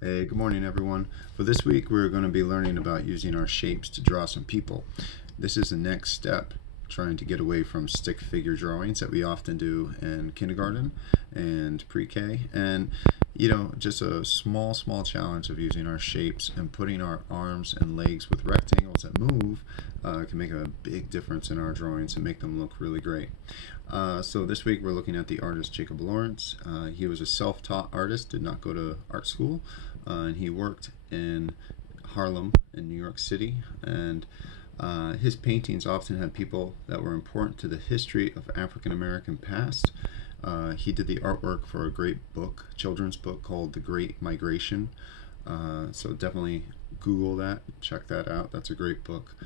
Hey, good morning everyone. For this week we're going to be learning about using our shapes to draw some people. This is the next step, trying to get away from stick figure drawings that we often do in kindergarten and pre-K, and just a small challenge of using our shapes and putting our arms and legs with rectangles that move can make a big difference in our drawings and make them look really great. So this week we're looking at the artist Jacob Lawrence. He was a self-taught artist, did not go to art school, and he worked in Harlem in New York City. And his paintings often had people that were important to the history of African American past. He did the artwork for a great book, children's book called The Great Migration. So definitely Google that, check that out. That's a great book.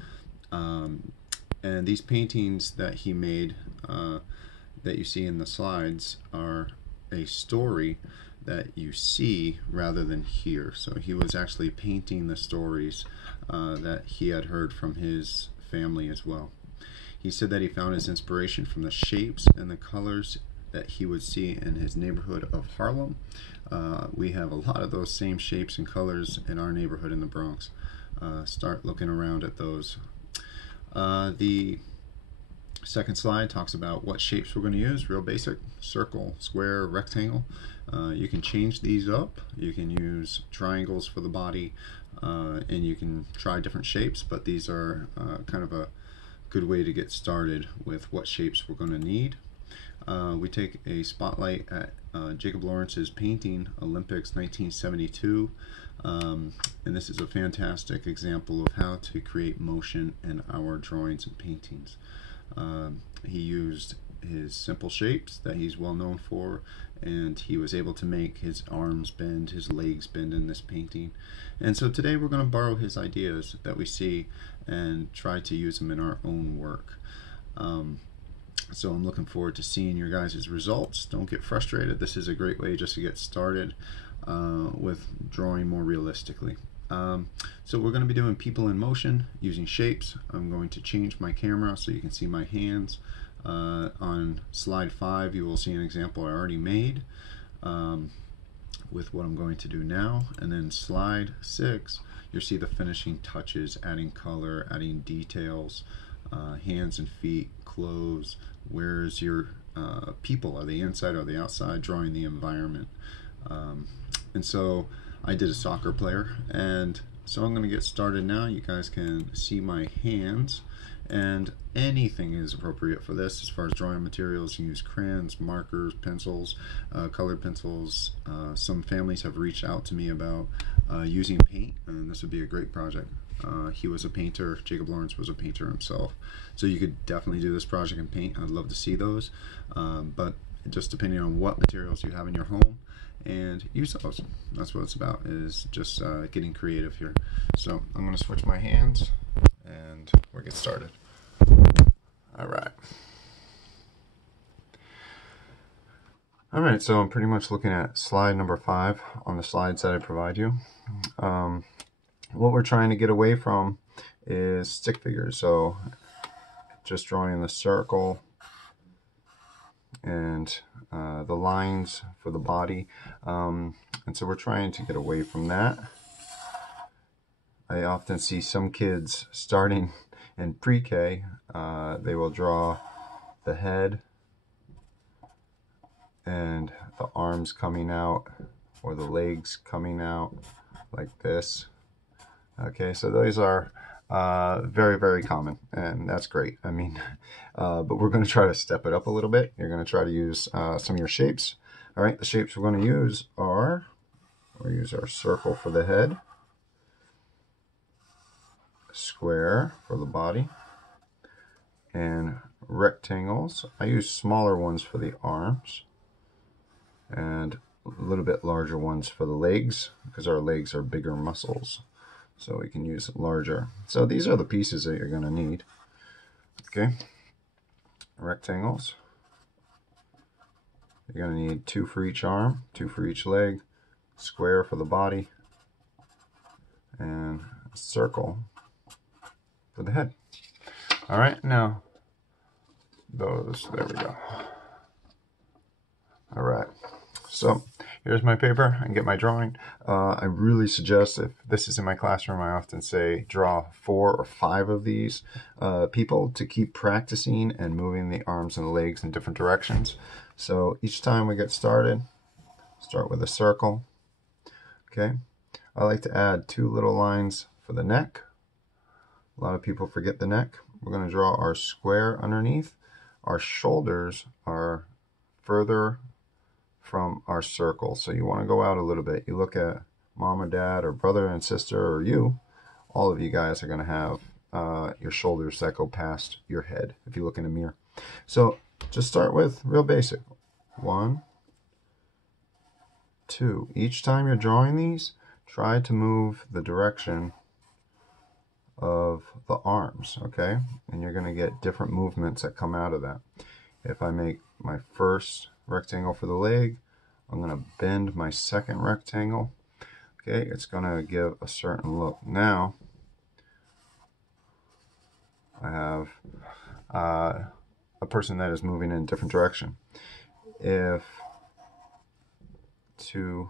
And these paintings that he made, that you see in the slides, are a story that you see rather than hear. So he was actually painting the stories that he had heard from his family as well. He said that he found his inspiration from the shapes and the colors that he would see in his neighborhood of Harlem. We have a lot of those same shapes and colors in our neighborhood in the Bronx. Start looking around at those. The second slide talks about what shapes we're going to use. Real basic: circle, square, rectangle. You can change these up. You can use triangles for the body, and you can try different shapes, but these are kind of a good way to get started with what shapes we're going to need. We take a spotlight at Jacob Lawrence's painting Olympics 1972, and this is a fantastic example of how to create motion in our drawings and paintings. He used his simple shapes that he's well known for, and he was able to make his arms bend, his legs bend in this painting. And so today we're going to borrow his ideas that we see and try to use them in our own work. So I'm looking forward to seeing your guys' results. Don't get frustrated. This is a great way just to get started with drawing more realistically. So we're going to be doing people in motion using shapes. I'm going to change my camera so you can see my hands. On slide 5 you will see an example I already made with what I'm going to do now, and then slide 6 you'll see the finishing touches, adding color, adding details, hands and feet, clothes. Where's your people? Are they inside? Are they outside? Drawing the environment. And so I did a soccer player, and so I'm going to get started now. You guys can see my hands, and anything is appropriate for this as far as drawing materials. You use crayons, markers, pencils, colored pencils. Some families have reached out to me about using paint, and this would be a great project. He was a painter. Jacob Lawrence was a painter himself, so you could definitely do this project in paint. I'd love to see those, but just depending on what materials you have in your home, and use those. That's what it's about, is just getting creative here. So I'm going to switch my hands and we'll get started. Alright, so I'm pretty much looking at slide number 5 on the slides that I provide you. What we're trying to get away from is stick figures, so just drawing the circle and the lines for the body, and so we're trying to get away from that. I often see some kids starting in pre-K, they will draw the head and the arms coming out, or the legs coming out like this. Okay, so those are very common, and that's great. I mean, but we're going to try to step it up a little bit. You're going to try to use some of your shapes. All right, the shapes we're going to use are, we'll use our circle for the head, square for the body, and rectangles. I use smaller ones for the arms, and a little bit larger ones for the legs, because our legs are bigger muscles, so we can use larger. So these are the pieces that you're going to need. Okay, rectangles. You're going to need 2 for each arm, 2 for each leg, square for the body, and a circle for the head. All right, now those, there we go. All right, so here's my paper and get my drawing. I really suggest, if this is in my classroom, I often say draw 4 or 5 of these people to keep practicing and moving the arms and the legs in different directions. So each time we get started, start with a circle. Okay, I like to add 2 little lines for the neck. A lot of people forget the neck. We're going to draw our square underneath. Our shoulders are further from our circle, so you want to go out a little bit. You look at mom or dad or brother and sister or you, all of you guys are going to have your shoulders that go past your head if you look in a mirror. So just start with real basic. 1, 2. Each time you're drawing these, try to move the direction of the arms, okay? And you're going to get different movements that come out of that. If I make my first rectangle for the leg, I'm going to bend my second rectangle. Okay, it's going to give a certain look. Now, I have a person that is moving in a different direction. If 2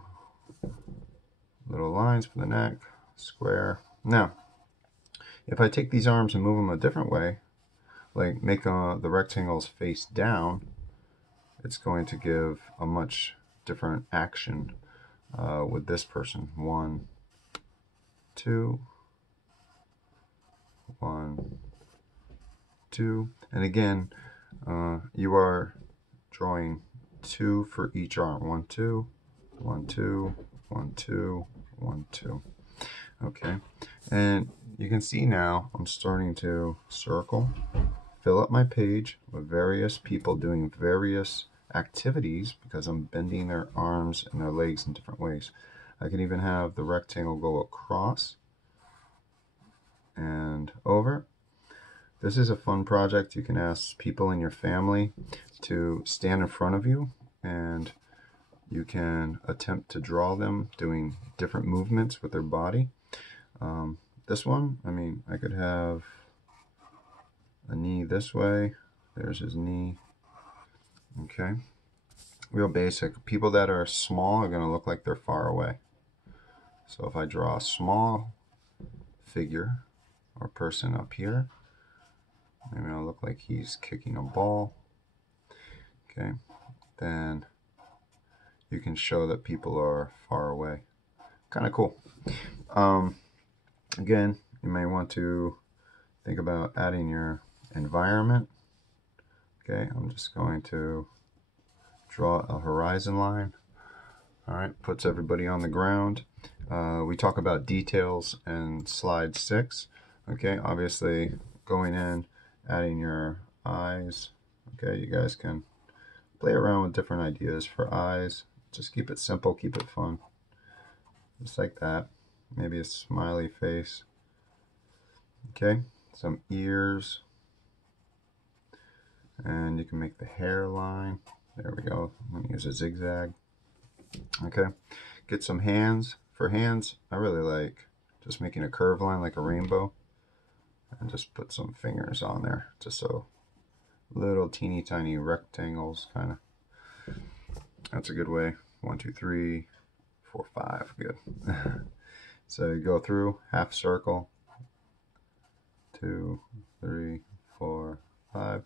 little lines for the neck, square. Now, if I take these arms and move them a different way, like make the rectangles face down, it's going to give a much different action with this person. 1, 2, 1, 2. And again, you are drawing 2 for each arm. 1, 2, 1, 2, 1, 2, 1, 2. Okay, and you can see now I'm starting to circle, fill up my page with various people doing various activities because I'm bending their arms and their legs in different ways. I can even have the rectangle go across and over. This is a fun project. You can ask people in your family to stand in front of you and you can attempt to draw them doing different movements with their body. This one, I mean, I could have a knee this way. There's his knee. Okay. Real basic. People that are small are going to look like they're far away. So if I draw a small figure or person up here, maybe it'll look like he's kicking a ball. Okay. Then you can show that people are far away. Kind of cool. Again, you may want to think about adding your environment. Okay, I'm just going to draw a horizon line. All right, puts everybody on the ground. We talk about details in slide 6. Okay, obviously going in, adding your eyes. Okay, you guys can play around with different ideas for eyes. Just keep it simple, keep it fun. Just like that. Maybe a smiley face. Okay, some ears. And you can make the hairline. There we go. I'm going to use a zigzag. Okay, get some hands. For hands, I really like just making a curved line like a rainbow. And just put some fingers on there. Just so little teeny tiny rectangles kind of. That's a good way. 1, 2, 3, 4, 5. Good. So you go through half circle. 2, 3, 4, 5.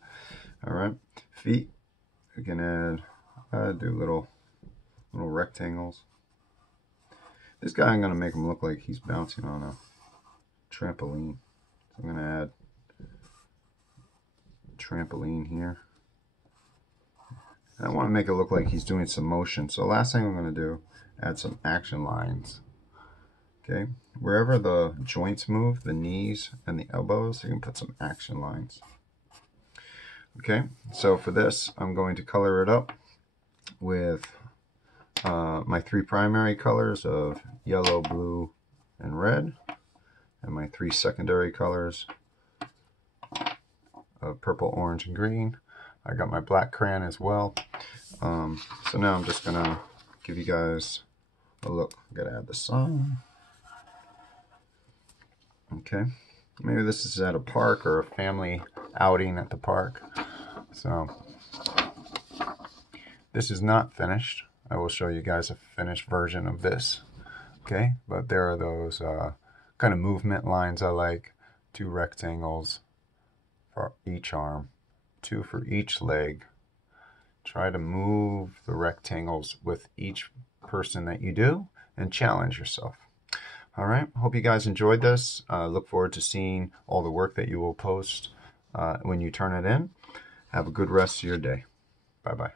All right. Feet. You can do little rectangles. This guy, I'm going to make him look like he's bouncing on a trampoline. So I'm going to add trampoline here. I want to make it look like he's doing some motion. So last thing I'm going to do, add some action lines. Okay, wherever the joints move, the knees and the elbows, you can put some action lines. Okay, so for this, I'm going to color it up with my 3 primary colors of yellow, blue, and red, and my 3 secondary colors of purple, orange, and green. I got my black crayon as well. So now I'm just gonna give you guys a look. Gotta add the sun. Okay, maybe this is at a park or a family outing at the park. So this is not finished. I will show you guys a finished version of this. Okay, but there are those kind of movement lines I like. 2 rectangles for each arm, 2 for each leg. Try to move the rectangles with each person that you do and challenge yourself. All right, hope you guys enjoyed this. Look forward to seeing all the work that you will post when you turn it in. Have a good rest of your day. Bye-bye.